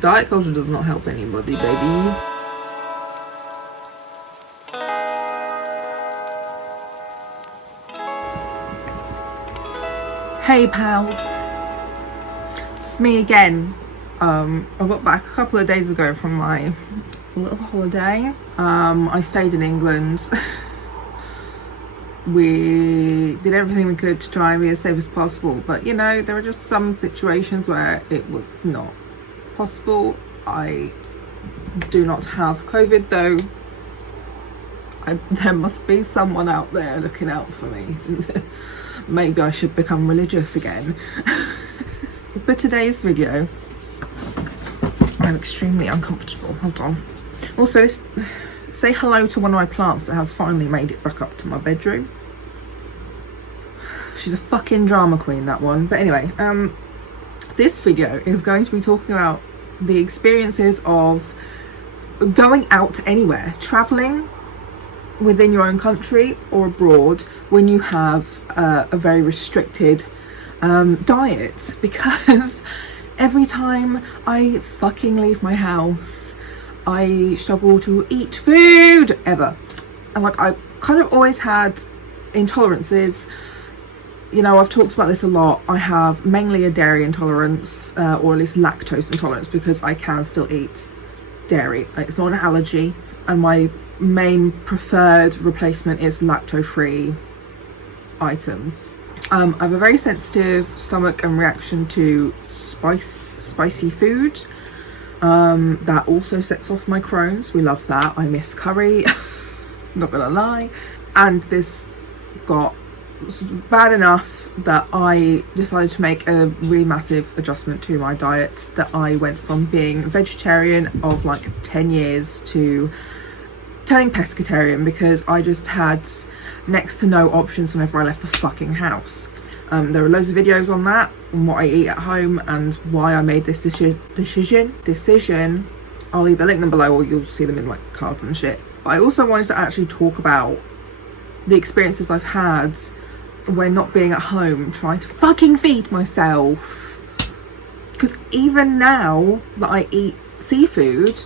Diet culture does not help anybody, baby. Hey pals, it's me again. I got back a couple of days ago from my little holiday. I stayed in England. We did everything we could to try and be as safe as possible, but you know, there are just some situations where it was not possible. I do not have COVID though. There must be someone out there looking out for me. Maybe I should become religious again. But today's video, I'm extremely uncomfortable. Hold on. Also, say hello to one of my plants that has finally made it back up to my bedroom. She's a fucking drama queen, that one. But anyway, this video is going to be talking about the experiences of going out anywhere, traveling within your own country or abroad when you have a very restricted diet. Because every time I fucking leave my house, I struggle to eat food ever. And like, I've kind of always had intolerances. You know, I've talked about this a lot. I have mainly a dairy intolerance, or at least lactose intolerance, because I can still eat dairy. It's not an allergy, and my main preferred replacement is lactose-free items. I have a very sensitive stomach and reaction to spicy food. That also sets off my Crohn's. We love that. I miss curry, not gonna lie. And this got bad enough that I decided to make a really massive adjustment to my diet, that I went from being vegetarian of like 10 years to turning pescatarian, because I just had next to no options whenever I left the fucking house. There are loads of videos on that, on what I eat at home and why I made this decision. I'll either link them below or you'll see them in like cards and shit. But I also wanted to actually talk about the experiences I've had when not being at home, trying to fucking feed myself. Because even now that I eat seafood,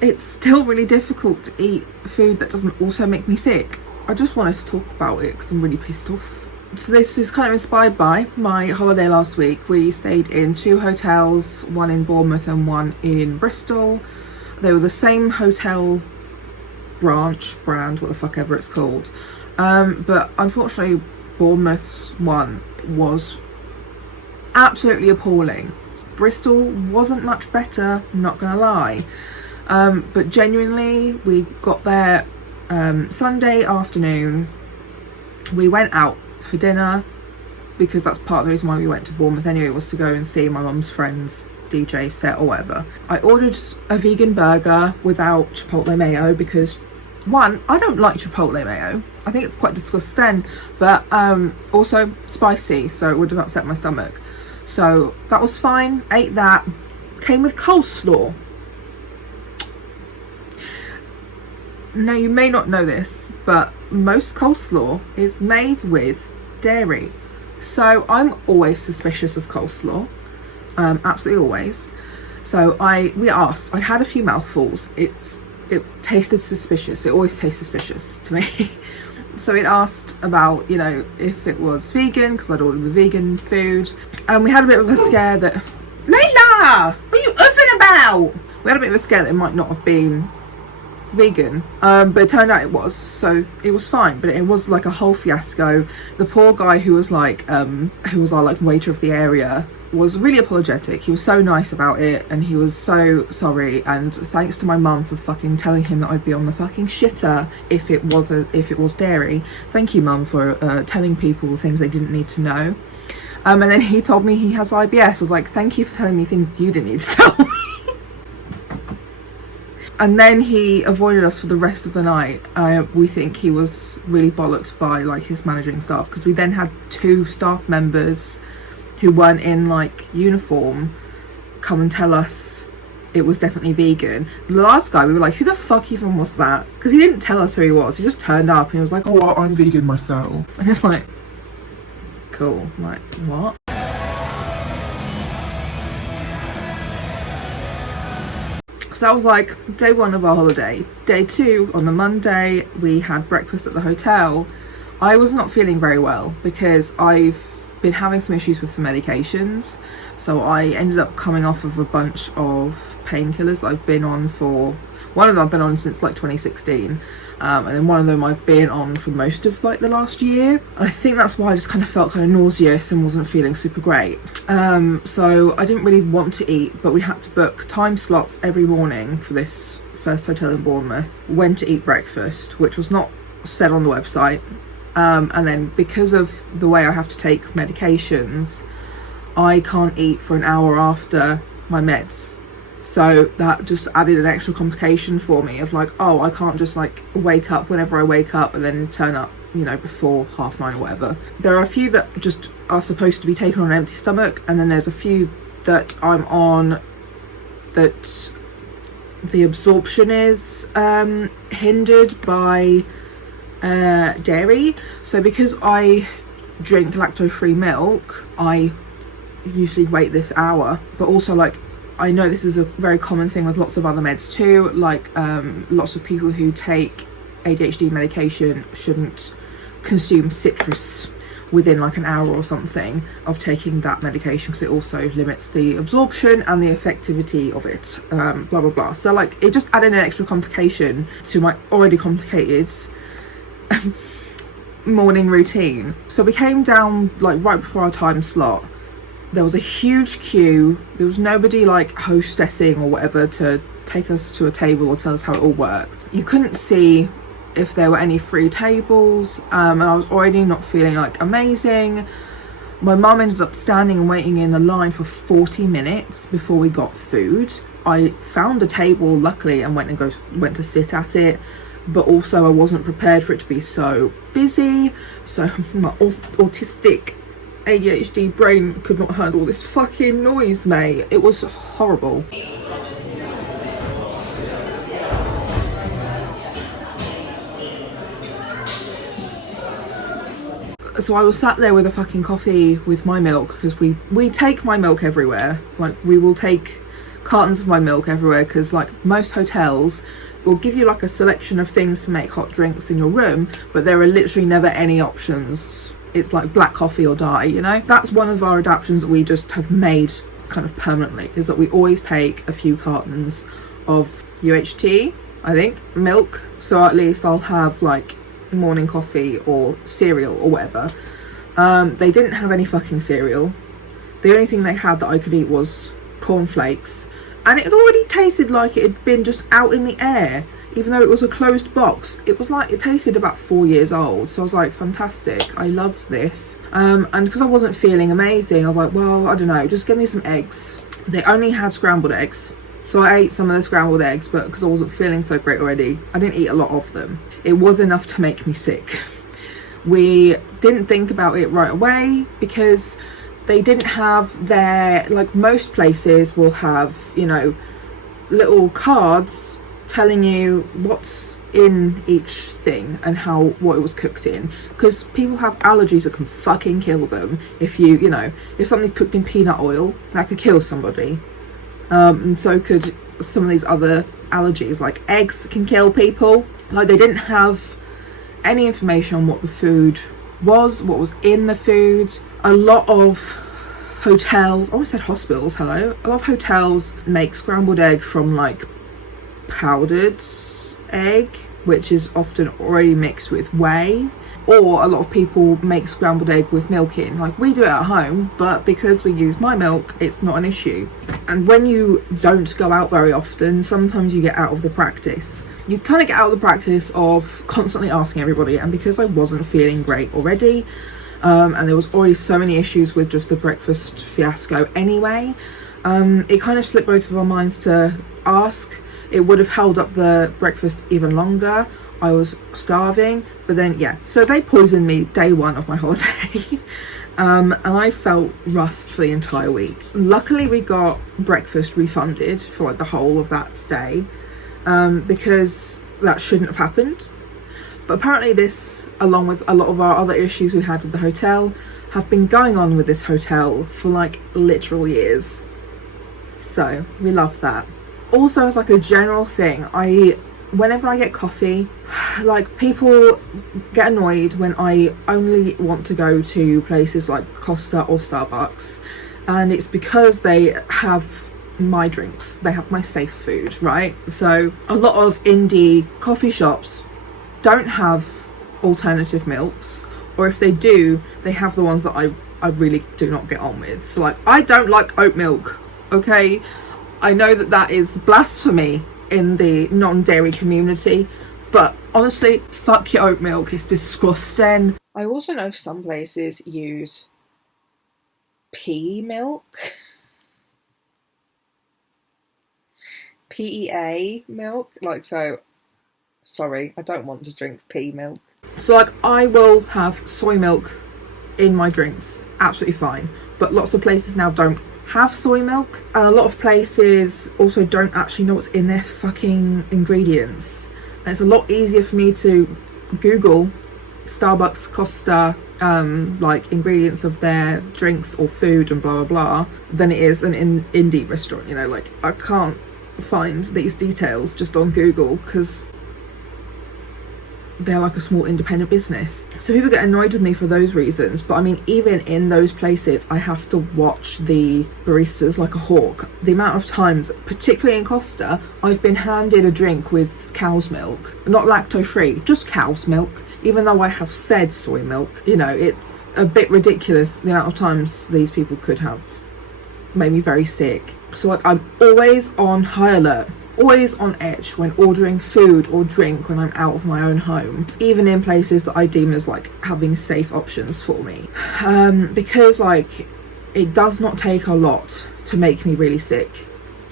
it's still really difficult to eat food that doesn't also make me sick. I just wanted to talk about it because I'm really pissed off. So this is kind of inspired by my holiday last week. We stayed in 2 hotels, one in Bournemouth and one in Bristol. They were the same hotel brand, what the fuck ever it's called. But unfortunately, Bournemouth's one was absolutely appalling. Bristol wasn't much better, not gonna lie. But genuinely, we got there Sunday afternoon. We went out for dinner, because that's part of the reason why we went to Bournemouth anyway, was to go and see my mum's friend's DJ set or whatever. I ordered a vegan burger without chipotle mayo because, one, I don't like chipotle mayo. I think it's quite disgusting, but also spicy, so it would have upset my stomach. So that was fine, ate that. Came with coleslaw. Now, you may not know this, but most coleslaw is made with dairy. So I'm always suspicious of coleslaw, absolutely always. So we asked, I had a few mouthfuls. It tasted suspicious. It always tastes suspicious to me. So it asked about, you know, if it was vegan, because I'd ordered the vegan food. And we had a bit of a scare that, Layla, what are you uffing about? We had a bit of a scare that it might not have been vegan, but it turned out it was, so it was fine. But it was like a whole fiasco. The poor guy who was our like waiter of the area was really apologetic. He was so nice about it, and he was so sorry, and thanks to my mum for fucking telling him that I'd be on the fucking shitter if it was dairy. Thank you, mum, for telling people things they didn't need to know. And then he told me he has IBS. I was like, thank you for telling me things you didn't need to tell me. And then he avoided us for the rest of the night. We think he was really bollocked by like his managing staff, because we then had 2 staff members who weren't in like uniform come and tell us it was definitely vegan. The last guy, we were like, who the fuck even was that? Because he didn't tell us who he was. He just turned up and he was like, oh, I'm vegan myself. And it's like, cool. I'm like, what? So that was like day 1 of our holiday. Day 2, on the Monday, we had breakfast at the hotel. I was not feeling very well because I've been having some issues with some medications. So I ended up coming off of a bunch of painkillers I've been on for, one of them I've been on since like 2016. And then one of them I've been on for most of like the last year. I think that's why I just kind of felt kind of nauseous and wasn't feeling super great. So I didn't really want to eat, but we had to book time slots every morning for this first hotel in Bournemouth, when to eat breakfast, which was not said on the website. And then because of the way I have to take medications, I can't eat for an hour after my meds. So that just added an extra complication for me of like, oh, I can't just like wake up whenever I wake up and then turn up, you know, before 9:30 or whatever. There are a few that just are supposed to be taken on an empty stomach, and then there's a few that I'm on that the absorption is hindered by dairy. So because I drink lactose-free milk, I usually wait this hour, but also like I know this is a very common thing with lots of other meds too, like lots of people who take ADHD medication shouldn't consume citrus within like an hour or something of taking that medication, because it also limits the absorption and the effectivity of it, blah blah blah. So like it just added an extra complication to my already complicated morning routine. So we came down like right before our time slot. There was a huge queue. There was nobody like hostessing or whatever to take us to a table or tell us how it all worked. You couldn't see if there were any free tables, and I was already not feeling like amazing. My mum ended up standing and waiting in a line for 40 minutes before we got food. I found a table luckily and went to sit at it, but also I wasn't prepared for it to be so busy. So my autistic ADHD brain could not handle this fucking noise, mate. It was horrible. So I was sat there with a fucking coffee with my milk, because we take my milk everywhere. Like we will take cartons of my milk everywhere, because like most hotels will give you like a selection of things to make hot drinks in your room, but there are literally never any options. It's like black coffee or die, you know? That's one of our adaptations that we just have made kind of permanently, is that we always take a few cartons of UHT, I think, milk. So at least I'll have like morning coffee or cereal or whatever. They didn't have any fucking cereal. The only thing they had that I could eat was cornflakes, and it had already tasted like it had been just out in the air. Even though it was a closed box, it was like, it tasted about 4 years old. So I was like, fantastic, I love this. And because I wasn't feeling amazing, I was like, well, I don't know, just give me some eggs. They only had scrambled eggs, so I ate some of the scrambled eggs, but because I wasn't feeling so great already, I didn't eat a lot of them. It was enough to make me sick. We didn't think about it right away because they didn't have their, like most places will have, you know, little cards telling you what's in each thing and what it was cooked in, because people have allergies that can fucking kill them. If you know, if something's cooked in peanut oil, that could kill somebody, and so could some of these other allergies. Like eggs can kill people. Like they didn't have any information on what the food was, what was in the food. A lot of hotels, I always said hospitals, hello, a lot of hotels make scrambled egg from like powdered egg, which is often already mixed with whey, or a lot of people make scrambled egg with milk in. Like we do it at home, but because we use my milk, it's not an issue. And when you don't go out very often, sometimes you get out of the practice. You kind of get out of the practice of constantly asking everybody, and because I wasn't feeling great already, and there was already so many issues with just the breakfast fiasco anyway, it kind of slipped both of our minds to ask. It would have held up the breakfast even longer. I was starving, but then yeah, so they poisoned me day 1 of my holiday. And I felt rough for the entire week. Luckily we got breakfast refunded for like the whole of that stay, because that shouldn't have happened. But apparently this, along with a lot of our other issues we had with the hotel, have been going on with this hotel for like literal years. So we love that. also as like a general thing, whenever I get coffee, like people get annoyed when I only want to go to places like Costa or Starbucks, and it's because they have my drinks, they have my safe food, right? So a lot of indie coffee shops don't have alternative milks, or if they do, they have the ones that I really do not get on with. So like, I don't like oat milk, okay? I know that that is blasphemy in the non-dairy community, but honestly, fuck your oat milk, it's disgusting. I also know some places use pea milk. PEA milk, like, so sorry, I don't want to drink pea milk. So like, I will have soy milk in my drinks, absolutely fine, but lots of places now don't have soy milk, and a lot of places also don't actually know what's in their fucking ingredients, and it's a lot easier for me to Google Starbucks, Costa, like ingredients of their drinks or food and blah blah blah than it is an indie restaurant, you know. Like, I can't find these details just on Google because they're like a small independent business. So people get annoyed with me for those reasons, but I mean, even in those places I have to watch the baristas like a hawk. The amount of times, particularly in Costa, I've been handed a drink with cow's milk, not lactose free, just cow's milk, even though I have said soy milk. You know, it's a bit ridiculous the amount of times these people could have made me very sick. So like, I'm always on high alert, always on edge when ordering food or drink when I'm out of my own home, even in places that I deem as like having safe options for me, because like, it does not take a lot to make me really sick.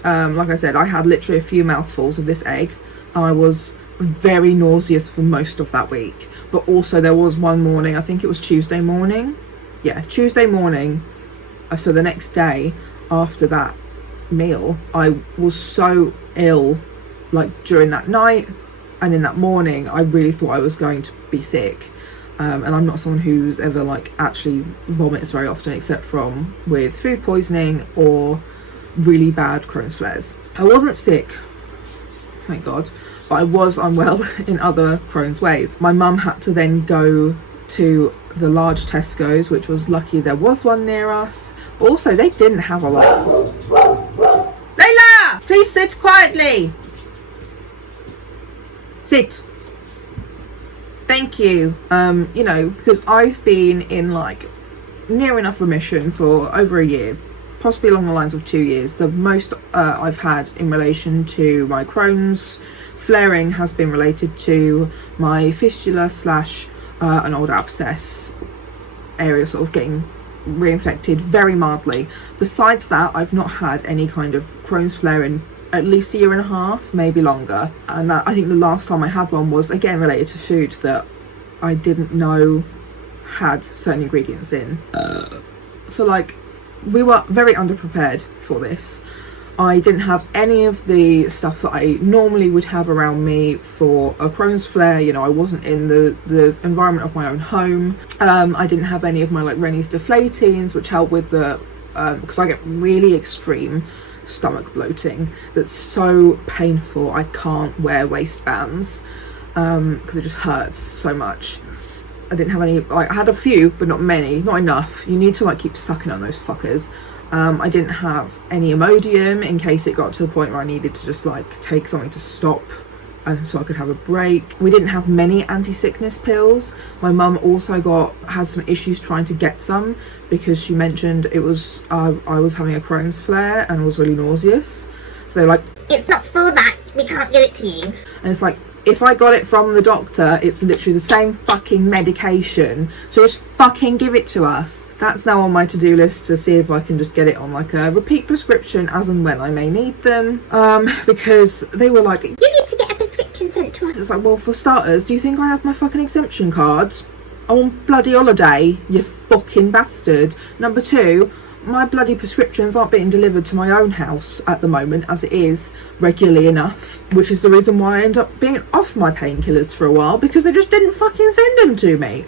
Like I said, I had literally a few mouthfuls of this egg and I was very nauseous for most of that week. But also there was one morning, I think it was Tuesday morning, so the next day after that meal, I was so ill, like during that night and in that morning, I really thought I was going to be sick. And I'm not someone who's ever like actually vomits very often, except from with food poisoning or really bad Crohn's flares. I wasn't sick, thank God, but I was unwell in other Crohn's ways. My mum had to then go to the large Tesco's, which was lucky there was one near us, but also they didn't have a lot. Layla, please sit quietly. Sit. Thank you. You know, because I've been in like near enough remission for over a year, possibly along the lines of 2 years. The most I've had in relation to my Crohn's flaring has been related to my fistula slash an old abscess area sort of getting reinfected very mildly. Besides that, I've not had any kind of Crohn's flare in at least a year and a half, maybe longer. And that, I think the last time I had one was again related to food that I didn't know had certain ingredients in. So like, we were very underprepared for this. I didn't have any of the stuff that I normally would have around me for a Crohn's flare. You know, I wasn't in the environment of my own home. I didn't have any of my like Rennie's deflatings, which help with the because I get really extreme stomach bloating that's so painful I can't wear waistbands because it just hurts so much. I didn't have any, like, I had a few but not many, not enough. You need to like keep sucking on those fuckers. I didn't have any Imodium in case it got to the point where I needed to just like take something to stop and so I could have a break. We didn't have many anti-sickness pills. My mum also had some issues trying to get some because she mentioned it was I was having a Crohn's flare and was really nauseous. So they were like, it's not for that, we can't give it to you. And it's like, if I got it from the doctor, it's literally the same fucking medication, so just fucking give it to us. That's now on my to-do list to see if I can just get it on like a repeat prescription as and when I may need them, because they were like, you need to get a prescription sent to us. It's like, well, for starters, do you think I have my fucking exemption cards? I'm on bloody holiday, you fucking bastard. Number two, my bloody prescriptions aren't being delivered to my own house at the moment as it is regularly enough, which is the reason why I end up being off my painkillers for a while, because they just didn't fucking send them to me.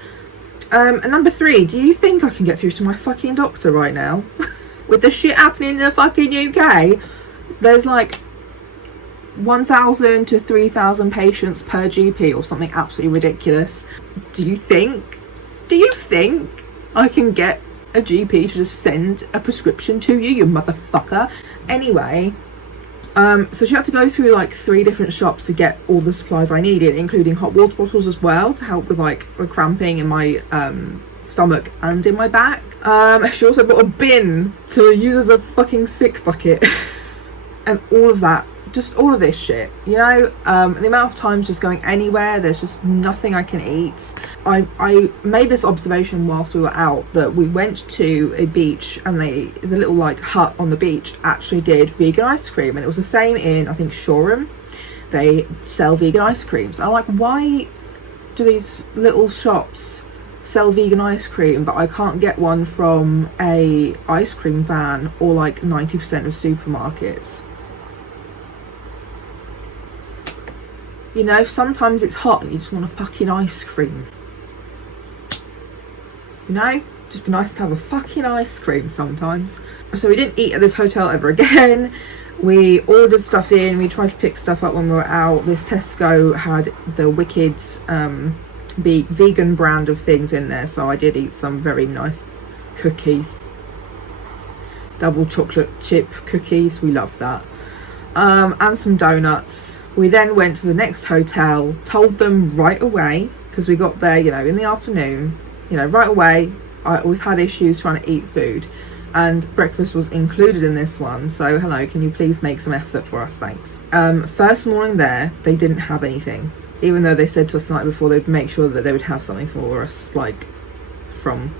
And number three, do you think I can get through to my fucking doctor right now? With the shit happening in the fucking UK, there's like 1,000 to 3,000 patients per GP or something absolutely ridiculous. Do you think I can get a GP to just send a prescription to you, you motherfucker? Anyway, so she had to go through like 3 different shops to get all the supplies I needed, including hot water bottles as well, to help with like the cramping in my stomach and in my back. She also bought a bin to use as a fucking sick bucket and all of that, just all of this shit, you know. The amount of times just going anywhere, there's just nothing I can eat. I made this observation whilst we were out, that we went to a beach and the little like hut on the beach actually did vegan ice cream, and it was the same in, I think, Shoreham. They sell vegan ice creams. I'm like, why do these little shops sell vegan ice cream but I can't get one from a ice cream van or like 90% of supermarkets? You know, sometimes it's hot and you just want a fucking ice cream. You know, just be nice to have a fucking ice cream sometimes. So we didn't eat at this hotel ever again. We ordered stuff in, we tried to pick stuff up when we were out. This Tesco had the wicked vegan brand of things in there, so I did eat some very nice cookies. Double chocolate chip cookies, we love that. And some donuts. We then went to the next hotel, told them right away, because we got there, you know, in the afternoon, you know, right away. We've had issues trying to eat food, and breakfast was included in this one, so hello, can you please make some effort for us, thanks. First morning there, they didn't have anything, even though they said to us the night before they'd make sure that they would have something for us, like, from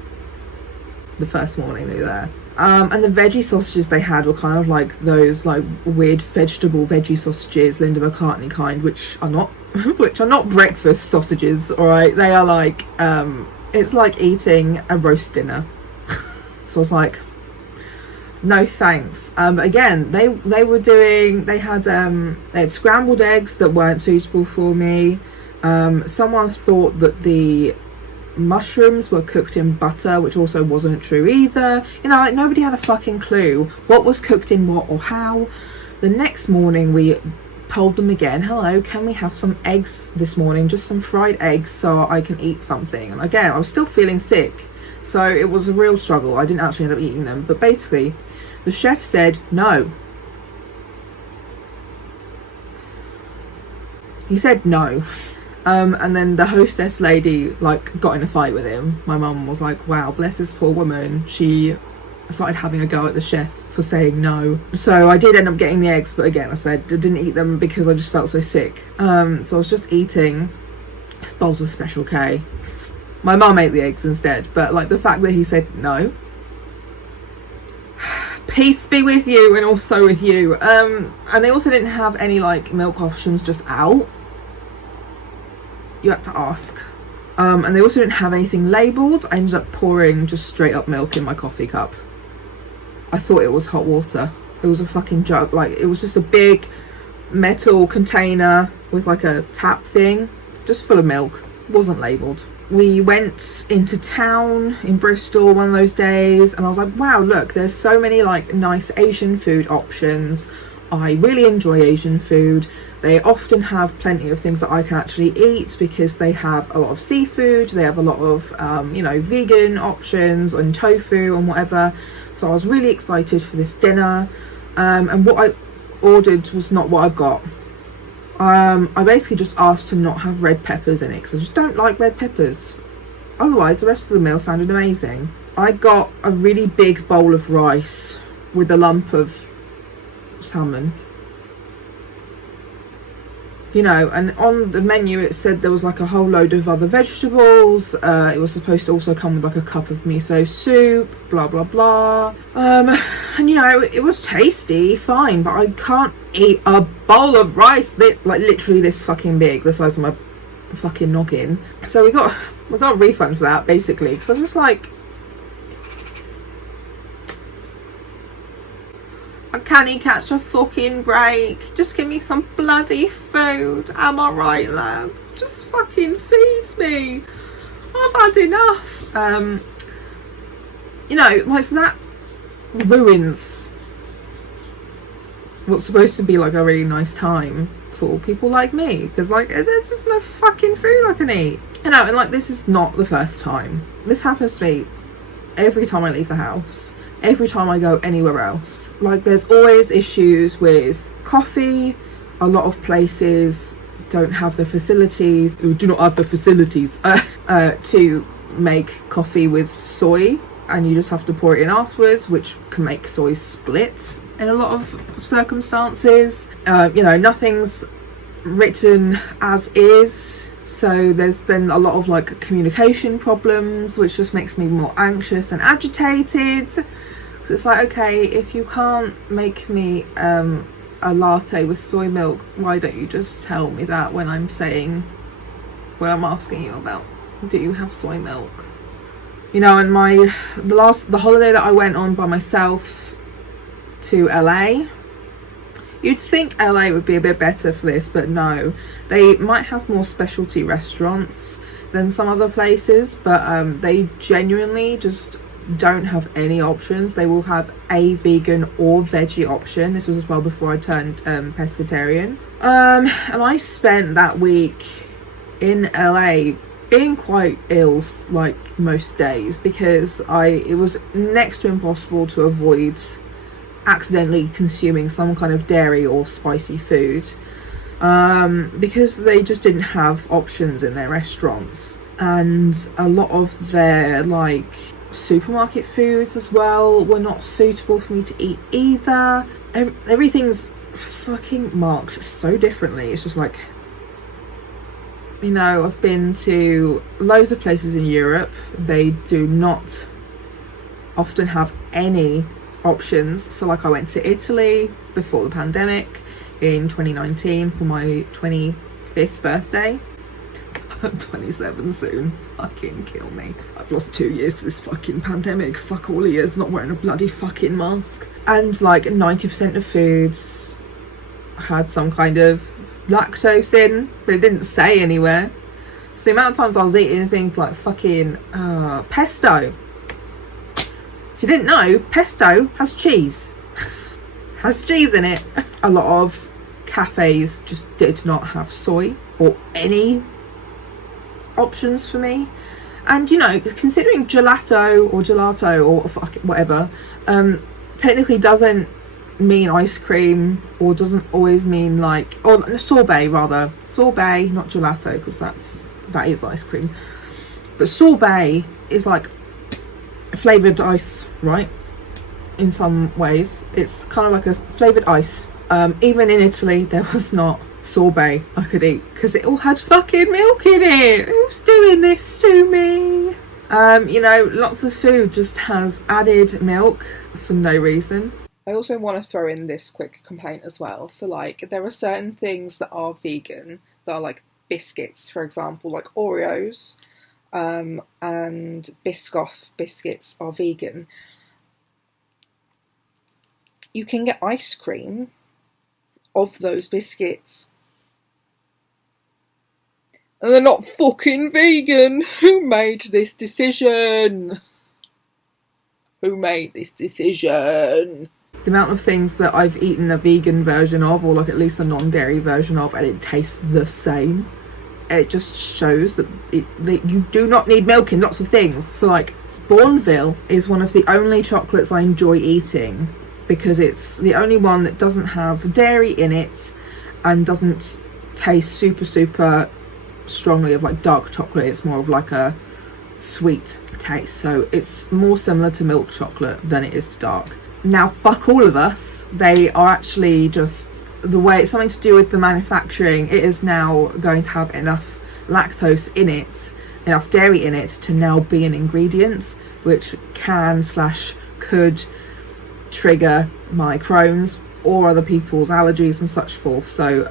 the first morning we were there. And the veggie sausages they had were kind of like those like weird vegetable veggie sausages, Linda McCartney kind, which are not breakfast sausages, all right? They are like, it's like eating a roast dinner. So I was like, no thanks. Again, they had scrambled eggs that weren't suitable for me. Someone thought that the mushrooms were cooked in butter, which also wasn't true either. You know, like, nobody had a fucking clue what was cooked in what or how. The next morning we told them again, hello, can we have some eggs this morning, just some fried eggs so I can eat something? And again, I was still feeling sick, so it was a real struggle. I didn't actually end up eating them, but basically the chef said no. He said no. And then the hostess lady like got in a fight with him. My mum was like, wow, bless this poor woman, she started having a go at the chef for saying no. So I did end up getting the eggs, but again, I said I didn't eat them because I just felt so sick. So I was just eating bowls of Special K. My mum ate the eggs instead, but like the fact that he said no, peace be with you, and also with you. And they also didn't have any like milk options just out. You had to ask. And they also didn't have anything labelled. I ended up pouring just straight up milk in my coffee cup. I thought it was hot water. It was a fucking jug. Like, it was just a big metal container with like a tap thing, just full of milk. Wasn't labelled. We went into town in Bristol one of those days, and I was like, wow, look, there's so many like nice Asian food options. I really enjoy Asian food. They often have plenty of things that I can actually eat because they have a lot of seafood, they have a lot of you know, vegan options and tofu and whatever. So I was really excited for this dinner, and what I ordered was not what I got. I basically just asked to not have red peppers in it because I just don't like red peppers. Otherwise the rest of the meal sounded amazing. I got a really big bowl of rice with a lump of salmon, you know, and on the menu it said there was like a whole load of other vegetables. It was supposed to also come with like a cup of miso soup, blah blah blah, and you know, it was tasty, fine, but I can't eat a bowl of rice like literally this fucking big, the size of my fucking noggin. So we got a refund for that basically, because I was just like, can he catch a fucking break? Just give me some bloody food. Am I right, lads? Just fucking feed me. I've had enough. You know, like, so that ruins what's supposed to be like a really nice time for people like me, because like there's just no fucking food I can eat, you know. And like, this is not the first time. This happens to me every time I leave the house, every time I go anywhere else. Like, there's always issues with coffee. A lot of places don't have the facilities, do not have the facilities to make coffee with soy, and you just have to pour it in afterwards, which can make soy split in a lot of circumstances. You know, nothing's written as is, so there's then a lot of like communication problems, which just makes me more anxious and agitated. So it's like, okay, if you can't make me a latte with soy milk, why don't you just tell me that when I'm asking you about, do you have soy milk? You know. And the holiday that I went on by myself to LA, you'd think LA would be a bit better for this, but no, they might have more specialty restaurants than some other places, but they genuinely just don't have any options. They will have a vegan or veggie option. This was as well before I turned pescatarian. And I spent that week in LA being quite ill, like most days, because it was next to impossible to avoid accidentally consuming some kind of dairy or spicy food, because they just didn't have options in their restaurants, and a lot of their like supermarket foods as well were not suitable for me to eat either. Everything's fucking marked so differently. It's just like, you know, I've been to loads of places in Europe. They do not often have any options. So like, I went to Italy before the pandemic in 2019 for my 25th birthday. I'm 27 soon. Fucking kill me. I've lost 2 years to this fucking pandemic. Fuck all years not wearing a bloody fucking mask. And like 90% of foods had some kind of lactose in, but it didn't say anywhere. So the amount of times I was eating things like fucking pesto. If you didn't know, pesto has cheese. Has cheese in it. A lot of cafes just did not have soy or any options for me. And you know, considering gelato or fuck whatever technically doesn't mean ice cream, or doesn't always mean like, or sorbet rather, sorbet, not gelato, because that is ice cream, but sorbet is like flavored ice, right? In some ways it's kind of like a flavored ice. Even in Italy there was not sorbet I could eat, because it all had fucking milk in it. Who's doing this to me? You know, lots of food just has added milk for no reason. I also want to throw in this quick complaint as well. So like, there are certain things that are vegan that are like biscuits, for example, like Oreos and Biscoff biscuits are vegan. You can get ice cream of those biscuits, and they're not fucking vegan. Who made this decision? Who made this decision? The amount of things that I've eaten a vegan version of, or like at least a non-dairy version of, and it tastes the same. It just shows that you do not need milk in lots of things. So like, Bourneville is one of the only chocolates I enjoy eating, because it's the only one that doesn't have dairy in it and doesn't taste super strongly of like dark chocolate. It's more of like a sweet taste, so it's more similar to milk chocolate than it is to dark. Now fuck all of us, they are actually just the way, it's something to do with the manufacturing. It is now going to have enough lactose in it, enough dairy in it, to now be an ingredient which could trigger my Crohn's or other people's allergies and such forth. So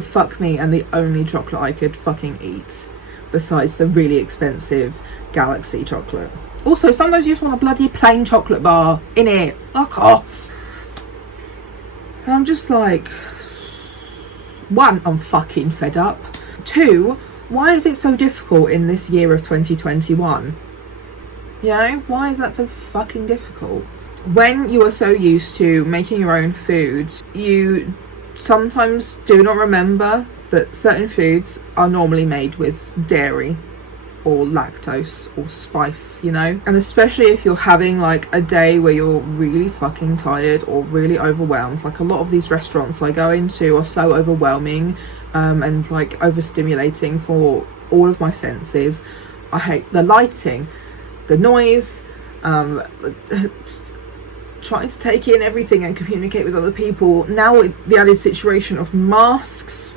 fuck me and the only chocolate I could fucking eat besides the really expensive Galaxy chocolate. Also, sometimes you just want a bloody plain chocolate bar in it. Fuck off. And I'm just like, one, I'm fucking fed up. Two, why is it so difficult in this year of 2021? You know, why is that so fucking difficult? when you are so used to making your own food, you sometimes do not remember that certain foods are normally made with dairy or lactose or spice, you know? And especially if you're having like a day where you're really fucking tired or really overwhelmed, like a lot of these restaurants I go into are so overwhelming and like overstimulating for all of my senses. I hate the lighting, the noise, just trying to take in everything and communicate with other people. Now with the added situation of masks,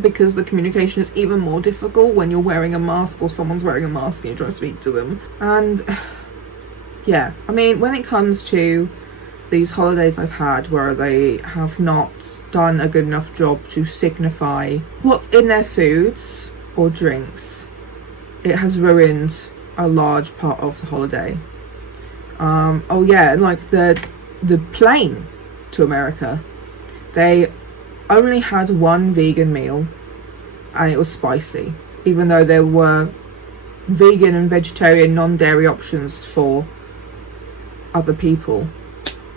because the communication is even more difficult when you're wearing a mask or someone's wearing a mask and you're trying to speak to them. And yeah, I mean, when it comes to these holidays I've had where they have not done a good enough job to signify what's in their foods or drinks, it has ruined a large part of the holiday. Oh yeah, and like the plane to America, they only had one vegan meal and it was spicy, even though there were vegan and vegetarian non-dairy options for other people.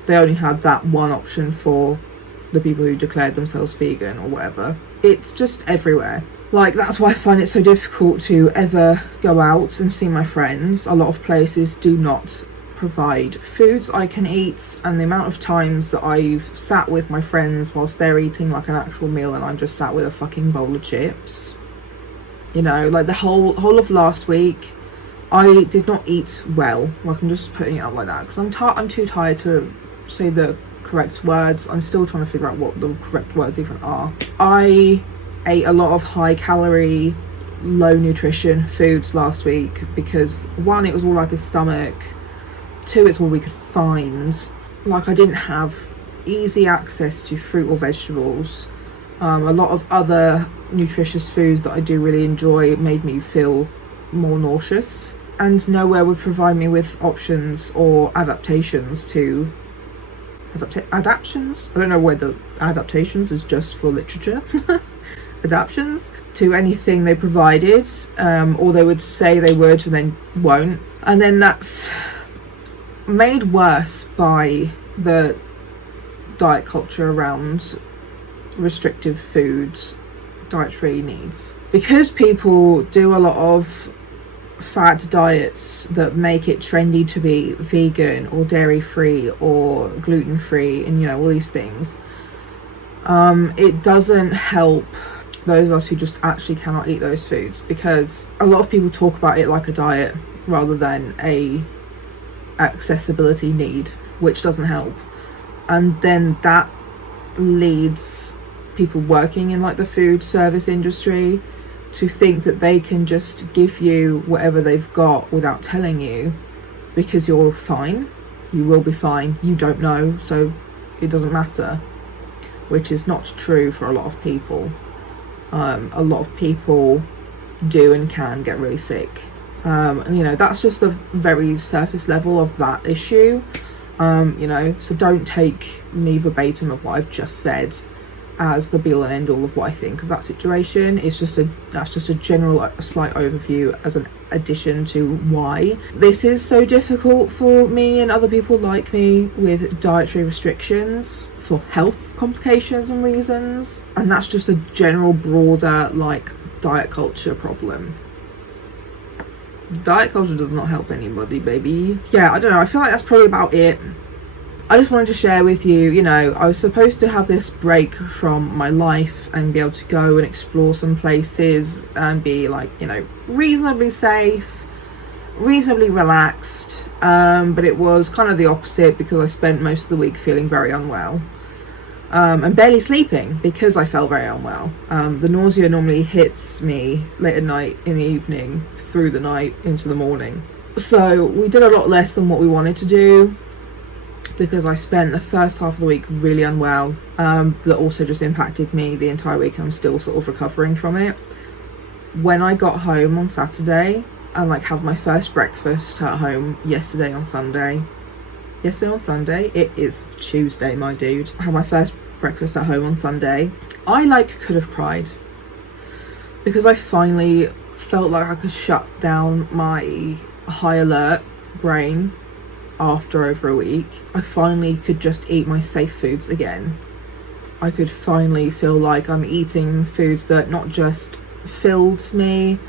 They only had that one option for the people who declared themselves vegan or whatever. It's just everywhere. Like, that's why I find it so difficult to ever go out and see my friends. A lot of places do not provide foods I can eat, and the amount of times that I've sat with my friends whilst they're eating like an actual meal and I'm just sat with a fucking bowl of chips, you know, like the whole of last week I did not eat well. Like, I'm just putting it out like that because I'm too tired to say the correct words. I'm still trying to figure out what the correct words even are. I ate a lot of high calorie, low nutrition foods last week because one, it was all like a stomach. Two, it's all we could find. Like, I didn't have easy access to fruit or vegetables. A lot of other nutritious foods that I do really enjoy made me feel more nauseous, and nowhere would provide me with options or adaptations to adaptions? I don't know whether adaptations is just for literature. Adaptions to anything they provided, or they would say they would and then won't. And then that's made worse by the diet culture around restrictive foods, dietary needs. Because people do a lot of fad diets that make it trendy to be vegan or dairy free or gluten free and, you know, all these things, it doesn't help those of us who just actually cannot eat those foods, because a lot of people talk about it like a diet rather than a accessibility need, which doesn't help. And then that leads people working in like the food service industry to think that they can just give you whatever they've got without telling you, because you're fine, you will be fine, you don't know, so it doesn't matter, which is not true for a lot of people. A lot of people do and can get really sick. And you know, that's just a very surface level of that issue. You know, so don't take me verbatim of what I've just said as the be all and end all of what I think of that situation. It's just that's just a general slight overview as an addition to why this is so difficult for me and other people like me with dietary restrictions for health complications and reasons. And that's just a general broader like diet culture problem. Diet culture does not help anybody, baby. Yeah, I don't know, I feel like that's probably about it. I just wanted to share with you, you know, I was supposed to have this break from my life and be able to go and explore some places and be like, you know, reasonably safe, reasonably relaxed, but it was kind of the opposite because I spent most of the week feeling very unwell, and barely sleeping because I felt very unwell. The nausea normally hits me late at night, in the evening, through the night into the morning. So we did a lot less than what we wanted to do because I spent the first half of the week really unwell. That also just impacted me the entire week. I'm still sort of recovering from it. When I got home on Saturday and like had my first breakfast at home yesterday on Sunday, it is Tuesday, my dude. I had my first breakfast at home on Sunday. I like could have cried because I finally felt like I could shut down my high alert brain after over a week, I finally could just eat my safe foods again. I could finally feel like I'm eating foods that not just filled me,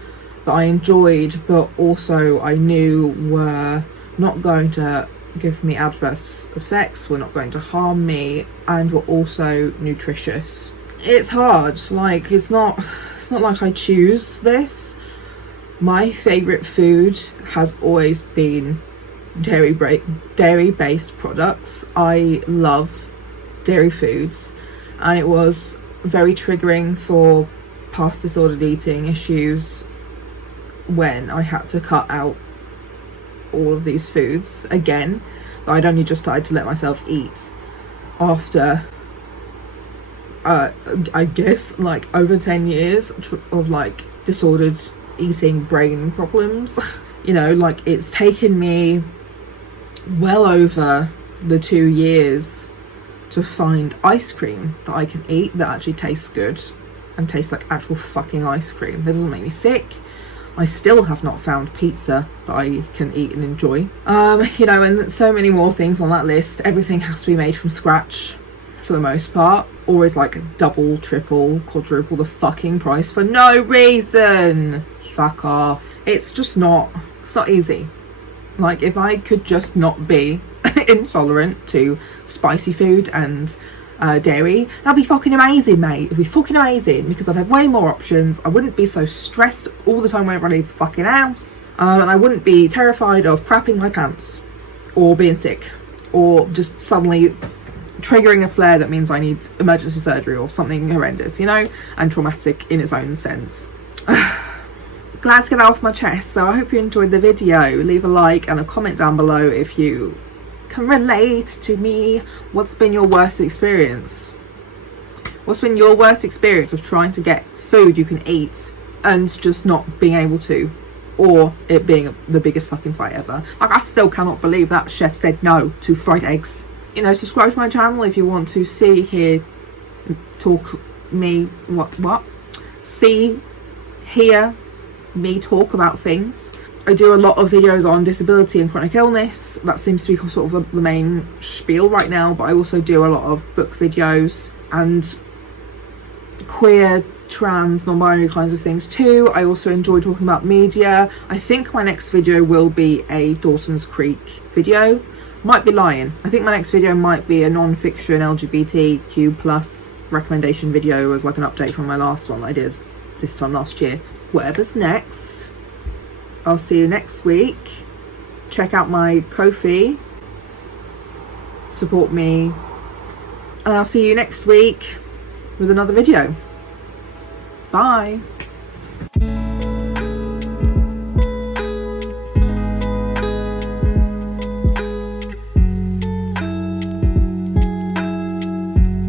that I enjoyed, but also I knew were not going to give me adverse effects, were not going to harm me, and were also nutritious. It's hard, like it's not like I choose this. My favourite food has always been dairy-based products. I love dairy foods, and it was very triggering for past disordered eating issues when I had to cut out all of these foods again. I'd only just started to let myself eat after I guess like over 10 years of like disordered eating brain problems. You know, like it's taken me well over the 2 years to find ice cream that I can eat that actually tastes good and tastes like actual fucking ice cream that doesn't make me sick. I still have not found pizza that I can eat and enjoy. You know, and so many more things on that list. Everything has to be made from scratch for the most part. Always like double, triple, quadruple the fucking price for no reason. Fuck off. It's just not, it's not easy. Like if I could just not be intolerant to spicy food and dairy, that'd be fucking amazing, mate. It'd be fucking amazing because I'd have way more options. I wouldn't be so stressed all the time whenever I leave the fucking house, and I wouldn't be terrified of crapping my pants or being sick or just suddenly triggering a flare that means I need emergency surgery or something horrendous, you know, and traumatic in its own sense. Glad to get that off my chest. So I hope you enjoyed the video. Leave a like and a comment down below if you can relate to me. What's been your worst experience? What's been your worst experience of trying to get food you can eat and just not being able to, or it being the biggest fucking fight ever? Like I still cannot believe that chef said no to fried eggs. You know, subscribe to my channel if you want to see, hear, talk me hear me talk about things. I do a lot of videos on disability and chronic illness. That seems to be sort of the main spiel right now, but I also do a lot of book videos and queer, trans, non-binary kinds of things too. I also enjoy talking about media. I think my next video will be a Dawson's Creek video. Might be lying. I think my next video might be a non-fiction LGBTQ plus recommendation video as like an update from my last one that I did this time last year. Whatever's next, I'll see you next week. Check out my Ko-fi, support me, and I'll see you next week with another video. Bye.